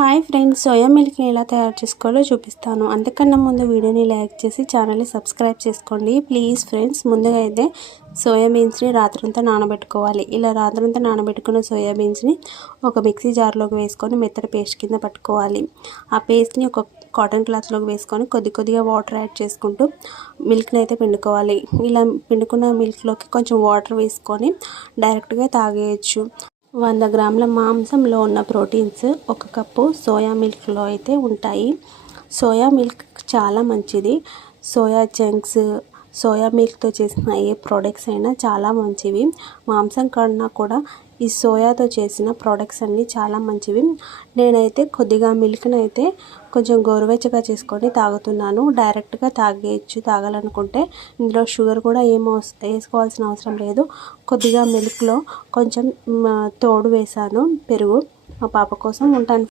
Hi friends, soya మిల్క్ని ఎలా తయారు చేసుకోవాలో చూపిస్తాను. అంతకన్నా ముందు వీడియోని లైక్ చేసి ఛానల్ని సబ్స్క్రైబ్ చేసుకోండి ప్లీజ్ ఫ్రెండ్స్. ముందుగా అయితే సోయా బీన్స్ని రాత్రంతా నానబెట్టుకోవాలి. ఇలా రాత్రంతా నానబెట్టుకున్న సోయా బీన్స్ని ఒక మిక్సీ జార్లోకి వేసుకొని మెత్తటి పేస్ట్ కింద పట్టుకోవాలి. ఆ పేస్ట్ని ఒక కాటన్ క్లాత్లోకి వేసుకొని కొద్దిగా వాటర్ యాడ్ చేసుకుంటూ మిల్క్ని అయితే పిండుకోవాలి. ఇలా పిండుకున్న మిల్క్లోకి కొంచెం వాటర్ వేసుకొని డైరెక్ట్గా తాగేయచ్చు. 100 గ్రాముల మాంసంలో ఉన్న ప్రోటీన్స్ 1 కప్పు సోయా మిల్క్లో అయితే ఉంటాయి. సోయా మిల్క్ చాలా మంచిది. సోయా చంక్స్, సోయా మిల్క్తో చేసిన ఏ ప్రోడక్ట్స్ అయినా చాలా మంచివి. మాంసం కన్నా కూడా ఈ సోయాతో చేసిన ప్రోడక్ట్స్ అన్నీ చాలా మంచివి. నేనైతే కొద్దిగా మిల్క్ని అయితే కొంచెం గోరువెచ్చగా చేసుకొని తాగుతున్నాను. డైరెక్ట్గా తాగేయచ్చు తాగాలనుకుంటే. ఇందులో షుగర్ కూడా వేసుకోవాల్సిన అవసరం లేదు. కొద్దిగా మిల్క్లో కొంచెం తోడు వేసాను, పెరుగు. మా పాప కోసం ఉంటాను.